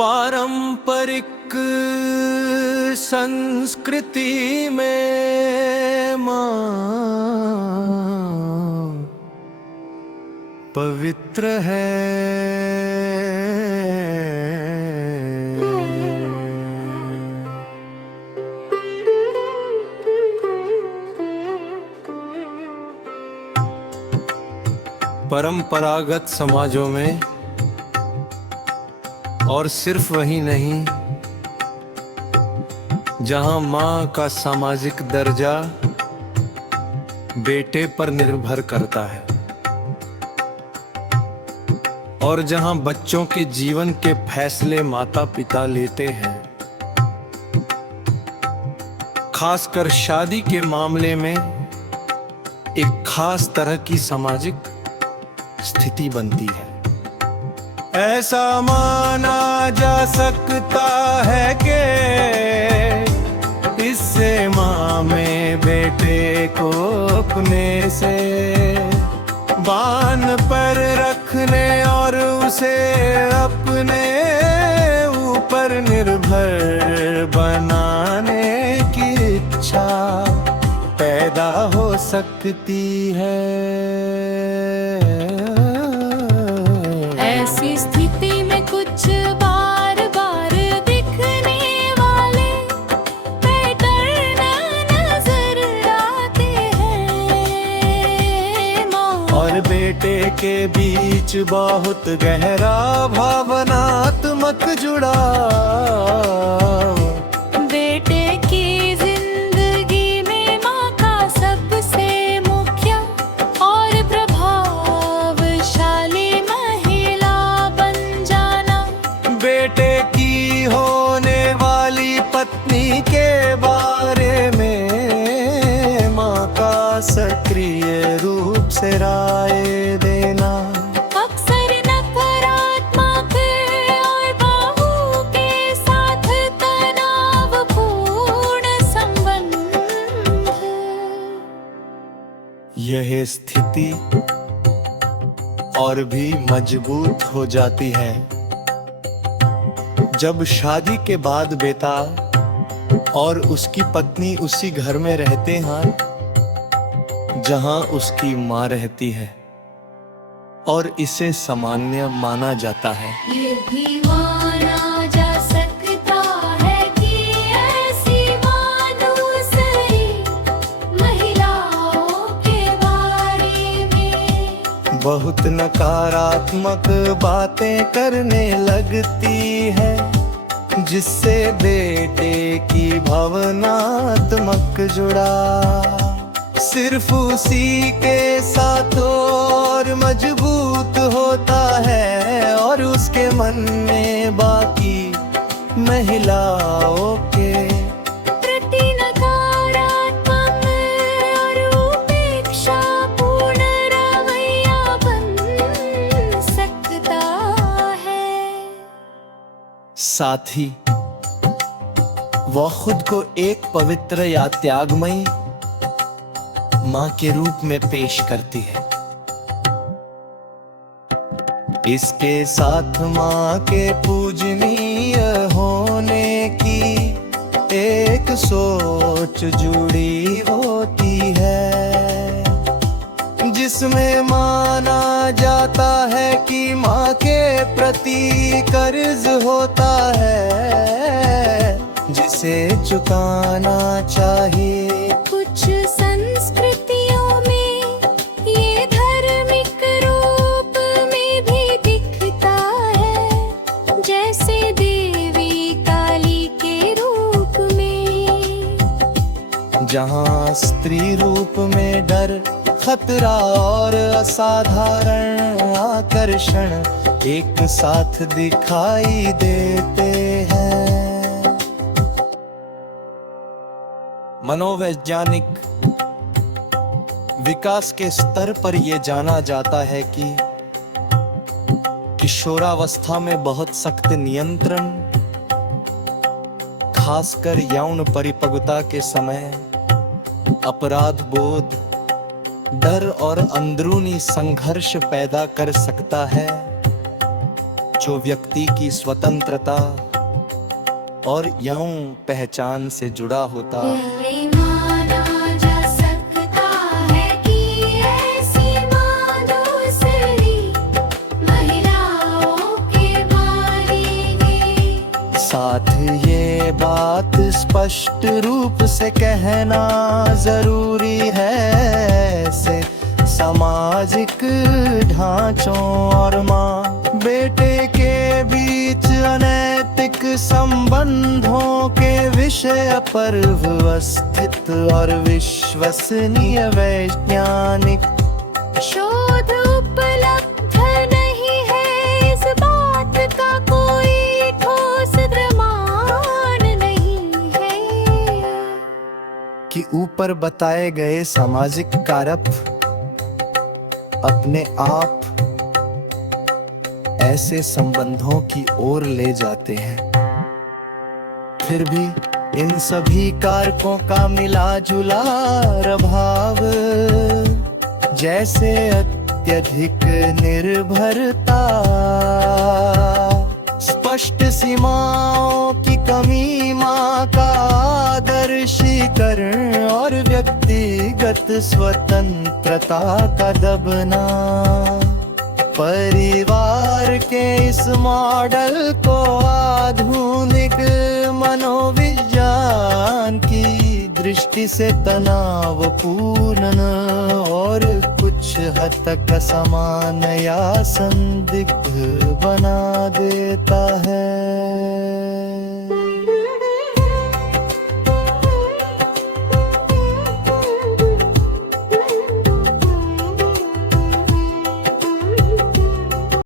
पारंपरिक संस्कृति में मां पवित्र है। परंपरागत समाजों में, और सिर्फ वही नहीं, जहां मां का सामाजिक दर्जा बेटे पर निर्भर करता है और जहां बच्चों के जीवन के फैसले माता पिता लेते हैं, खासकर शादी के मामले में एक खास तरह की सामाजिक स्थिति बनती है। ऐसा माना जा सकता है कि इससे माँ में बेटे को अपने से बांध पर रखने और उसे अपने ऊपर निर्भर बनाने की इच्छा पैदा हो सकती है। ऐसी स्थिति में कुछ बार बार दिखने वाले पैटर्न नजर आते हैं। माँ और बेटे के बीच बहुत गहरा भावनात्मक जुड़ाव। बेटे की जिंदगी में माँ का सबसे मुख्य और प्रभावशाली महिला बन जाना। बेटे की होने वाली पत्नी के बारे में माँ का सक्रिय रूप से राय देना अक्सर नकारात्मक और बहू के साथ तनावपूर्ण संबंध। यह स्थिति और भी मजबूत हो जाती है जब शादी के बाद बेटा और उसकी पत्नी उसी घर में रहते हैं जहां उसकी मां रहती है, और इसे सामान्य माना जाता है। ये भी माना जा सकता है कि ऐसी माँ दूसरी महिलाओं के बारे में बहुत नकारात्मक बातें करने लगती है, जिससे बेटे की भावनात्मक जुड़ा सिर्फ उसी के साथ और मजबूत होता है और उसके मन में बाकी महिलाओं के प्रति नकारात्मक और उपेक्षापूर्ण रवैया बन सकता है। साथ ही वह खुद को एक पवित्र या त्यागमयी मां के रूप में पेश करती है। इसके साथ मां के पूजनीय होने की एक सोच जुड़ी होती है, जिसमें माना जाता है कि मां के प्रति कर्ज होता है जिसे चुकाना चाहिए। कुछ संस्कृतियों में ये धार्मिक रूप में भी दिखता है, जैसे देवी काली के रूप में, जहां स्त्री रूप में डर, खतरा और असाधारण आकर्षण एक साथ दिखाई देते हैं। मनोवैज्ञानिक विकास के स्तर पर यह जाना जाता है कि किशोरावस्था में बहुत सख्त नियंत्रण, खासकर यौन परिपक्वता के समय, अपराध बोध, डर और अंदरूनी संघर्ष पैदा कर सकता है। जो व्यक्ति की स्वतंत्रता और यौन पहचान से जुड़ा होता ये माना जा सकता है कि ऐसी माँ दूसरी महिलाओं के मारेगी। साथ ये बात स्पष्ट रूप से कहना जरूरी है, ऐसे सामाजिक ढांचों और माँ बेटे के बीच अनैतिक संबंधों के विषय पर व्यवस्थित और विश्वसनीय वैज्ञानिक शोध उपलब्ध नहीं है, इस बात का कोई ठोस प्रमाण नहीं है कि ऊपर बताए गए सामाजिक कारक अपने आप ऐसे संबंधों की ओर ले जाते हैं। फिर भी इन सभी कारकों का मिला जुला प्रभाव, जैसे अत्यधिक निर्भरता, स्पष्ट सीमाओं की कमी, माँ का आदर्शीकरण और व्यक्तिगत स्वतंत्रता का दबना, परिवार के इस मॉडल को आधुनिक मनोविज्ञान की दृष्टि से तनावपूर्ण और कुछ हद तक असमान या संदिग्ध बना देता है।